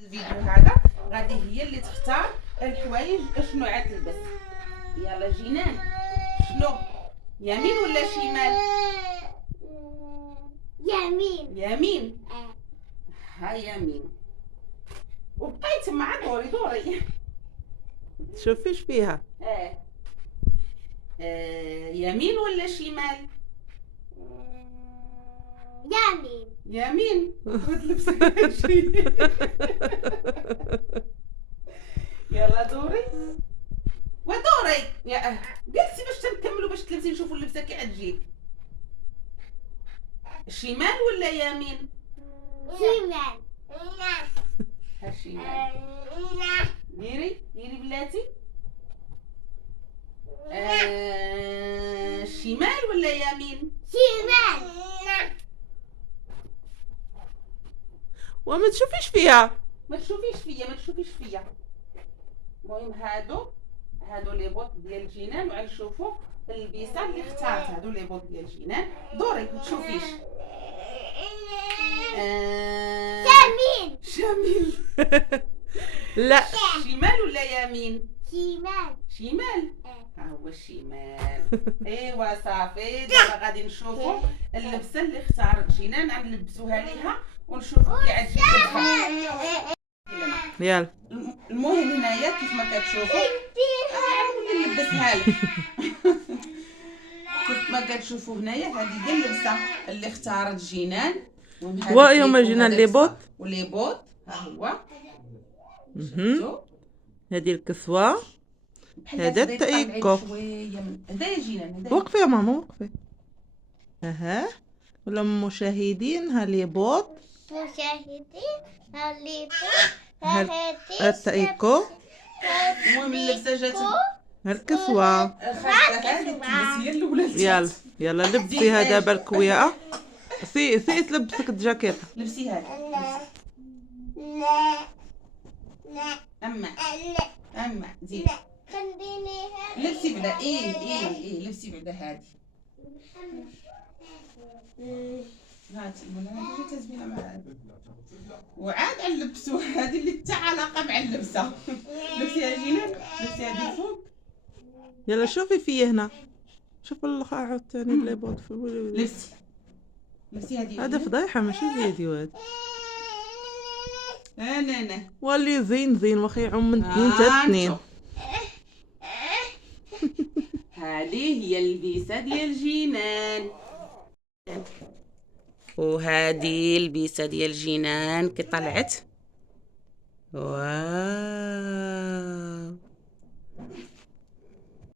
الفيديو هذا غادي هي اللي تختار الحوايج شنو عاد تلبس. يلا جينان، شنو يمين ولا شمال؟ يمين. يمين. ها يمين. وبقيت تما دوري دوري. شوفيش فيها. يمين ولا شمال؟ يمين. يمين. وتلبسك هادشي. يلا دوري ودوري يا جلسي باش تنكملوا باش تلبسي نشوفوا اللبسه كي غتجيك. شمال ولا يمين؟ شمال. ها الشمال. ديري بلاتي. شمال ولا يمين؟ شمال. وما تشوفيش فيها. ما تشوفيش فيا. المهم هادو لي بوط ديال جينان وعاد نشوفوا البيسه اللي اختارت. هادو لي بوط ديال جينان. دوري ما تشوفيش. يمين. شمال. لا شمال ولا يمين؟ شمال. ها هو الشمال. ايوا صافي دابا غادي نشوفوا اللبسه اللي اختارت جينان غنلبسوها ليها ونشوفوا كي عاد تجيب. يلا المهم هنايا كيف ما كتشوفوا نولي نلبسها لك. كيف ما كتشوفوا هنايا هذه هي اللبسه اللي اختارت جينان. ويوم جينا لي بوط ولي بوط ها هو. هذه الكسوة، هذا التايكو. هدايا جينان. وقفي يا ماما وقفي. اها ولا مشاهدين ها لي بوط، التايكو. المهم اللبسه جات الكسوة. هي الاولى. يلا لبسيها دابا الكويعة. سي تلبسك الجاكيطة. لبسيها اما زيد لبسي بعدا. ايه لبسي بعدا هادي. هاتي ولا تزميله مع وعاد نلبسوا هذه اللي حتى علاقه مع اللبسه. لبسيها جينان. لبسيها دي فوق. يلا شوفي فيا هنا. شوف عاوتاني لي بوط. لبسي هذه. هذا فضيحة ماشي فيديو هذا. انا واللي زين واخا يعوم من 2 حتى 2. هذه هي البيسه ديال جينان. وهذه البيسه ديال جينان كي طلعت.